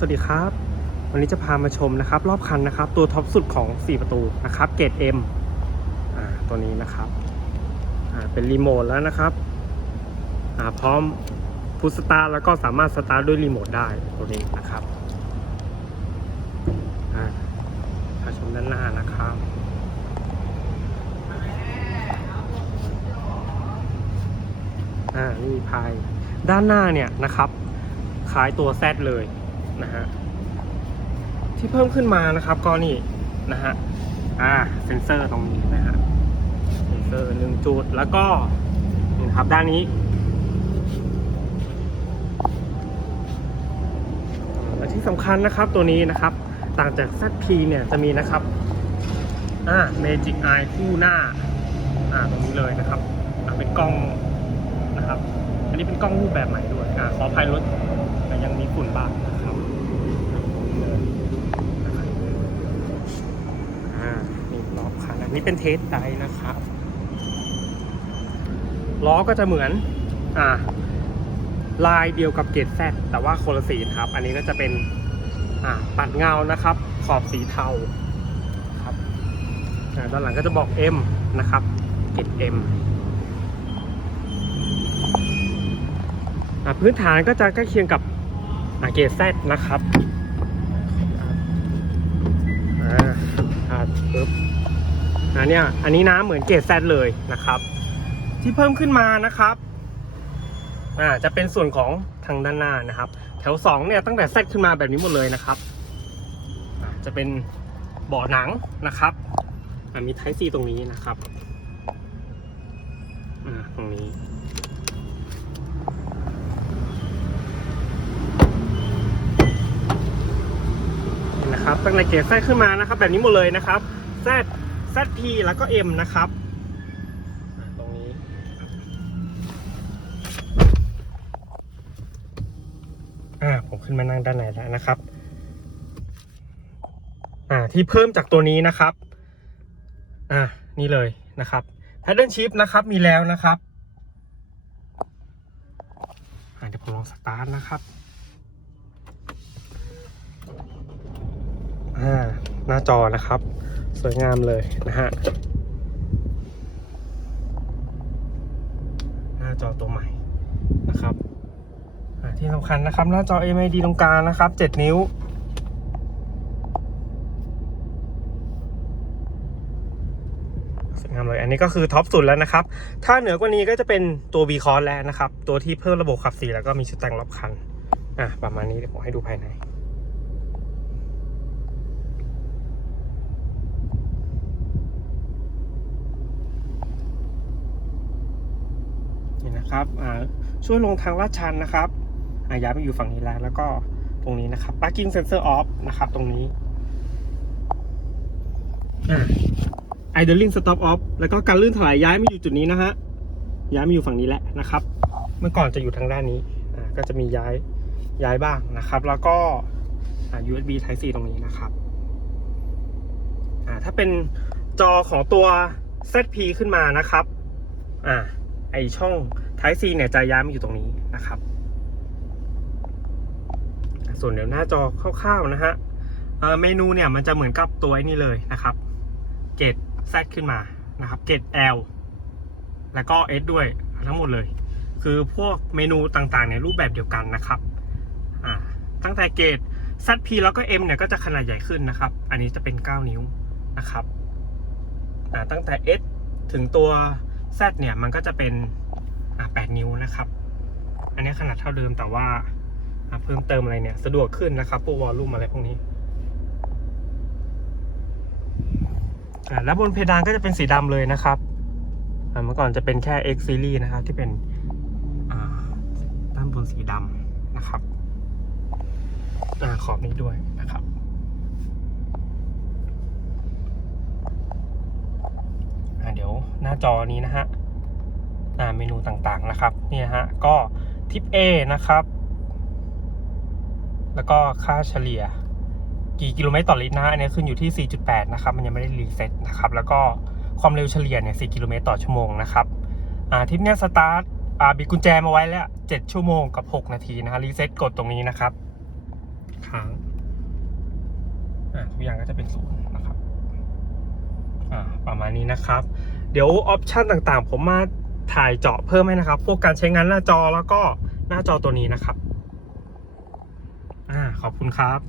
สวัสดีครับ วันนี้จะพามาชมนะครับ รอบคันนะครับ ตัวท็อปสุดของ 4 ประตูนะครับเกรด M อ่าตัวนี้นะครับอ่าเป็นรีโมทแล้วนะครับอ่าพร้อมพุชสตาร์แล้วก็สามารถสตาร์ด้วยรีโมทได้ตัวนี้นะครับอ่าพาชมด้านหน้านะครับอ่านี่มีพายด้านหน้าเนี่ยนะครับคล้ายตัว Z เลย นะฮะที่เพิ่มขึ้นมานะครับก็นี่นะฮะอ่าเซนเซอร์ตรงนี้นะฮะเซนเซอร์หนึ่งจุดแล้วก็นี่นะครับด้านนี้และที่สำคัญนะครับตัวนี้นะครับ ต่างจาก ZP เนี่ยจะมีนะครับอ่า Magic Eye คู่หน้าอ่าตรงนี้เลยนะครับอ่าเป็นกล้องนะครับ อันนี้เป็นกล้องรูปแบบใหม่ด้วยอ่าขออภัยรถแต่ยังมีฝุ่นบ้างนะครับอ่านี่รอบคั นี้เป็นเทสไดนะครับล้อก็จะเหมือนอ่าลายเดียวกับเกตแซแต่ว่าคนละสีนครับ อันนี้ก็จะเป็นอ่าปัดเงานะครับ ขอบสีเทาครับด้านหลังก็จะบอก M นะครับเกต M อ่าพื้นฐานก็จะใกล้เคียงกับเกตแซนะครับอ่าอ่าปึ๊บ อันเนี้ยอันนี้น้ำเหมือนเกตแซดเลยนะครับ ที่เพิ่มขึ้นมานะครับอ่าจะเป็นส่วนของทางด้านหน้านะครับ แถว2เนี่ยตั้งแต่แซดขึ้นมาแบบนี้หมดเลยนะครับจะเป็นเบาะหนังนะครับมีไทซีตรงนี้นะครับตรงนี้นะครับตั้งแต่เกรดแซดขึ้นมานะครับ แบบนี้หมดเลยนะครับ Z ZP แล้วก็ M นะครับตรงนี้ อ่าผมขึ้นมานั่งด้านไหนแล้วนะครับ อ่าที่เพิ่มจากตัวนี้นะครับ อ่านี่เลยนะครับ Paddle Shift นะครับมีแล้วนะครับเดี๋ยวผมลองสตาร์ทนะครับอ่าหน้าจอนะครับ สวยงามเลยนะฮะ หน้าจอตัวใหม่นะครับที่สำคัญนะครับ หน้าจอ MID ตรงกลางนะครับ 7 นิ้วสวยงามเลย อันนี้ก็คือท็อปสุดแล้วนะครับ ถ้าเหนือกว่านี้ก็จะเป็นตัว V c o s แล้วนะครับ ตัวที่เพิ่มระบบขับสีแล้วก็มีชุดแต่งรอบคัน อะ ประมาณนี้เดี๋ยวผมให้ดูภายใน นี่นะครับช่วยลงทางลาดชันนะครับอาย้ายมาอยู่ฝั่งนี้แล้วแล้วก็ตรงนี้นะครับ parking sensor off นะครับ ตรงนี้ idling stop off แล้วก็การลื่นถลายย้ายมาอยู่จุดนี้นะฮะย้ายมาอยู่ฝั่งนี้แหละนะครับ เมื่อก่อนจะอยู่ทางด้านนี้ก็จะมีย้ายย้ายบ้างนะครับ แล้วก็ USB Type C ตรงนี้นะครับถ้าเป็นจอของตัว ZP ขึ้นมานะครับ อ่า ไอช่อง Type C เนี่ยจะย้ายมาอยู่ตรงนี้นะครับ ส่วนเดี๋ยวหน้าจอคร่าวๆนะฮะเเมนูเนี่ยมันจะเหมือนกับตัวไอ้นี่เลยนะครับเกต Z ขึ้นมานะครับเกต L แล้วก็ S ด้วยทั้งหมดเลย คือพวกเมนูต่างๆในรูปแบบเดียวกันนะครับตั้งแต่เกต ZP แล้วก็ M เนี่ยก็จะขนาดใหญ่ขึ้นนะครับ อันนี้จะเป็น 9 นิ้วนะครับตั้งแต่ S ถึงตัว Z เนี่ยมันก็จะเป็น8นิ้วนะครับ อันนี้ขนาดเท่าเดิมแต่ว่าเพิ่มเติมอะไรเนี่ย สะดวกขึ้นนะครับพวกวอลลุ่มอะไรพวกนี้แล้วบนเพดานก็จะเป็นสีดำเลยนะครับเมื่อก่อนจะเป็นแค่ X series นะครับ ที่เป็นด้านบนสีดำนะครับอ่ขอบนี้ด้วยนะครับ อ่าเดี๋ยวหน้า จอนี้นะฮะอ่าเมนูต่างๆนะครับนี่นะฮะก็ทิป A นะครับ แล้วก็ค่าเฉลี่ยกี่กิโลเมตรต่อลิตรนะฮะอันนี้ขึ้นอยู่ที่ 4.8 นะครับ มันยังไม่ได้รีเซ็ตนะครับ แล้วก็ความเร็วเฉลี่ยเนี่ย 4 กิโลเมตรต่อชั่วโมงนะครับอ่าทิปเนี้ยสตาร์ทอ่าบิดกุญแจมาไว้แล้ว 7 ชั่วโมงกับ 6 นาทีนะฮะรีเซ็ตกดตรงนี้นะครับค้างอ่าทุกอย่างก็จะเป็นศูนย์นะครับอ่าประมาณนี้นะครับ เดี๋ยวออปชันต่างๆ ผมมาถ่ายเจาะเพิ่มให้นะครับ พวกการใช้งานหน้าจอแล้วก็หน้าจอตัวนี้นะครับ อ่า ขอบคุณครับ